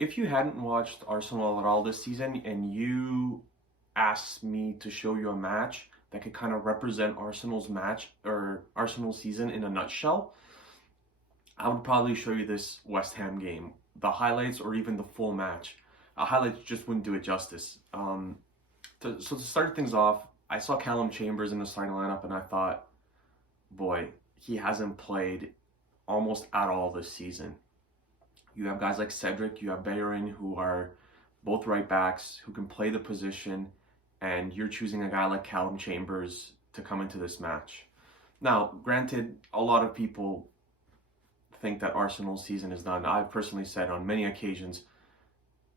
If you hadn't watched Arsenal at all this season and you asked me to show you a match that could kind of represent Arsenal's match or Arsenal's season in a nutshell, I would probably show you this West Ham game. The highlights or even the full match. Highlights just wouldn't do it justice. So to start things off, I saw Callum Chambers in the starting lineup and I thought, boy, he hasn't played almost at all this season. You have guys like Cedric, you have Bayern, who are both right backs who can play the position, and you're choosing a guy like Callum Chambers to come into this match. Now, granted, a lot of people think that Arsenal's season is done. I've personally said on many occasions,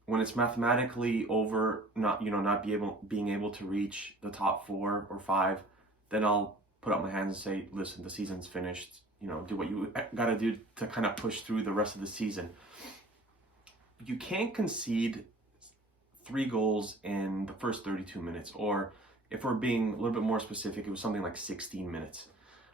when it's mathematically over, not being able to reach the top 4 or 5, then I'll put up my hands and say, listen, the season's finished. Do what you got to do to kind of push through the rest of the season. You can't concede 3 goals in the first 32 minutes, or if we're being a little bit more specific, it was something like 16 minutes.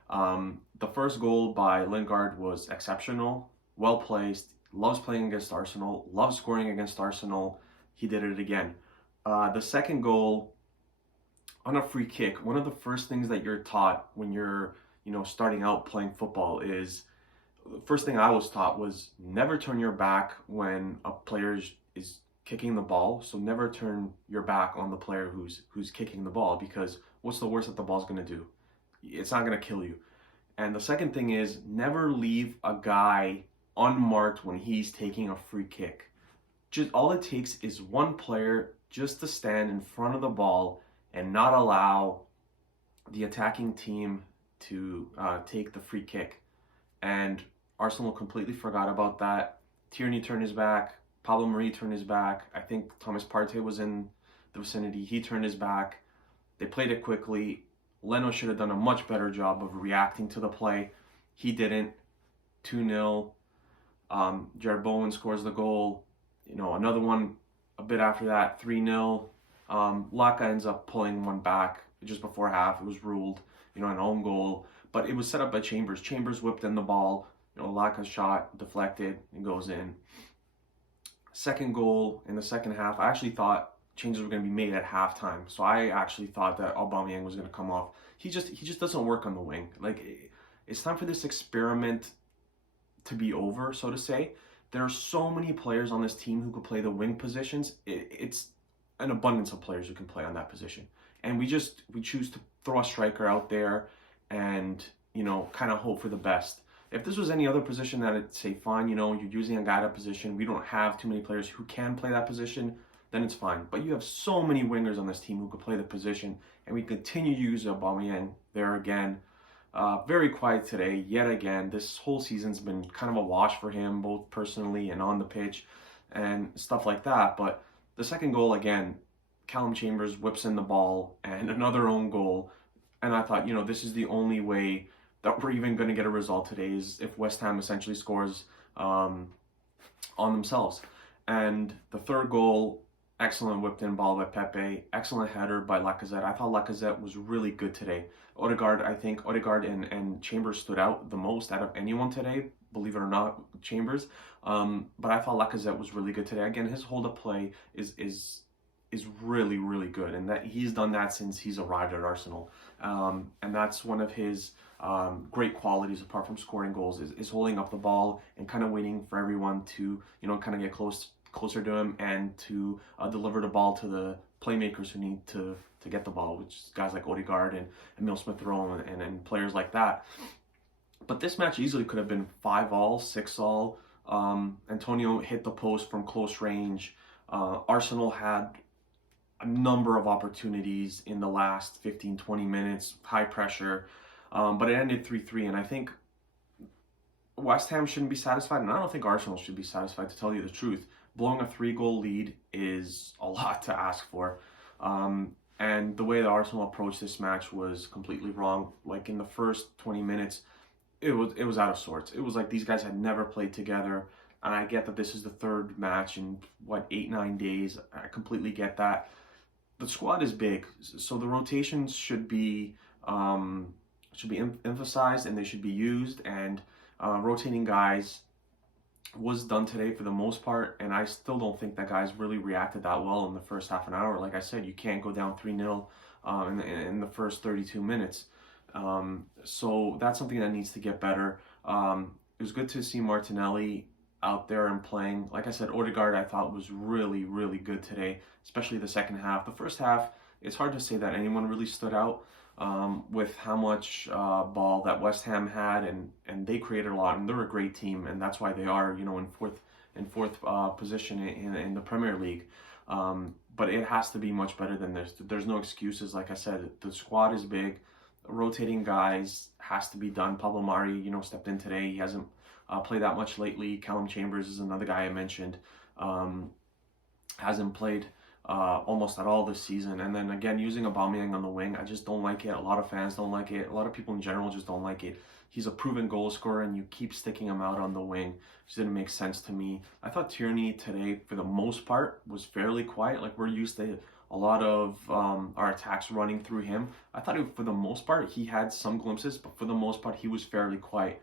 The first goal by Lingard was exceptional, well placed, loves playing against Arsenal, loves scoring against Arsenal. He did it again. The second goal on a free kick, one of the first things that you're taught when you're starting out playing football is, the first thing I was taught was never turn your back when a player is kicking the ball. So never turn your back on the player who's kicking the ball, because what's the worst that the ball's going to do? It's not going to kill you. And the second thing is, never leave a guy unmarked when he's taking a free kick. Just all it takes is one player just to stand in front of the ball and not allow the attacking team to take the free kick. And Arsenal completely forgot about that. Tierney turned his back. Pablo Mari turned his back. I think Thomas Partey was in the vicinity. He turned his back. They played it quickly. Leno should have done a much better job of reacting to the play. He didn't. 2-0. Jared Bowen scores the goal. Another one a bit after that, 3-0. Laka ends up pulling one back just before half. It was ruled, an own goal. But it was set up by Chambers. Chambers whipped in the ball. Laka's shot deflected and goes in. Second goal in the second half, I actually thought changes were going to be made at halftime. So I actually thought that Aubameyang was going to come off. He just doesn't work on the wing. Like, it's time for this experiment to be over, so to say. There are so many players on this team who could play the wing positions. It's an abundance of players who can play on that position. And we choose to throw a striker out there and, kind of hope for the best. If this was any other position, that I'd say fine, you're using a guy at a position, we don't have too many players who can play that position, then it's fine. But you have so many wingers on this team who could play the position, and we continue to use Aubameyang there again. Very quiet today, yet again. This whole season's been kind of a wash for him, both personally and on the pitch and stuff like that. But the second goal, again, Callum Chambers whips in the ball and another own goal. And I thought, this is the only way that we're even going to get a result today, is if West Ham essentially scores on themselves. And the third goal, excellent whipped in ball by Pepe, excellent header by Lacazette. I thought Lacazette was really good today. I think Odegaard and Chambers stood out the most out of anyone today, believe it or not, Chambers. But I thought Lacazette was really good today. Again, his hold-up play is really, really good, and that he's done that since he's arrived at Arsenal. And that's one of his great qualities, apart from scoring goals, is holding up the ball and kind of waiting for everyone to, kind of get closer to him and to deliver the ball to the playmakers who need to get the ball, which is guys like Odegaard and Emil Smith-Rowe and players like that. But this match easily could have been 5-all, 6-all. Antonio hit the post from close range. Arsenal had a number of opportunities in the last 15, 20 minutes, high pressure, but it ended 3-3, and I think West Ham shouldn't be satisfied, and I don't think Arsenal should be satisfied, to tell you the truth. Blowing a 3-goal lead is a lot to ask for, and the way that Arsenal approached this match was completely wrong. Like, in the first 20 minutes, it was out of sorts. It was like these guys had never played together, and I get that this is the third match in, 8-9 days. I completely get that. The squad is big, so the rotations should be emphasized, and they should be used, and rotating guys was done today for the most part, and I still don't think that guys really reacted that well in the first half an hour. Like I said, you can't go down 3-0 in the first 32 minutes. So that's something that needs to get better. It was good to see Martinelli out there and playing. Like I said, Odegaard I thought was really, really good today, especially the second half. The first half, it's hard to say that anyone really stood out with how much ball that West Ham had, and they created a lot, and they're a great team, and that's why they are, you know, in fourth position in the Premier League. But it has to be much better than this. There's no excuses. Like I said, the squad is big. Rotating guys has to be done. Pablo Mari, you know, stepped in today. He hasn't played that much lately. Callum Chambers is another guy I mentioned. Hasn't played almost at all this season. And then again, using Aubameyang on the wing, I just don't like it. A lot of fans don't like it. A lot of people in general just don't like it. He's a proven goal scorer, and you keep sticking him out on the wing. Just didn't make sense to me. I thought Tierney today, for the most part, was fairly quiet. Like, we're used to a lot of our attacks running through him. I thought for the most part, he had some glimpses, but for the most part, he was fairly quiet.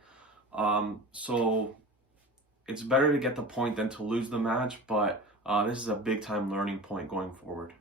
So it's better to get the point than to lose the match, but this is a big time learning point going forward.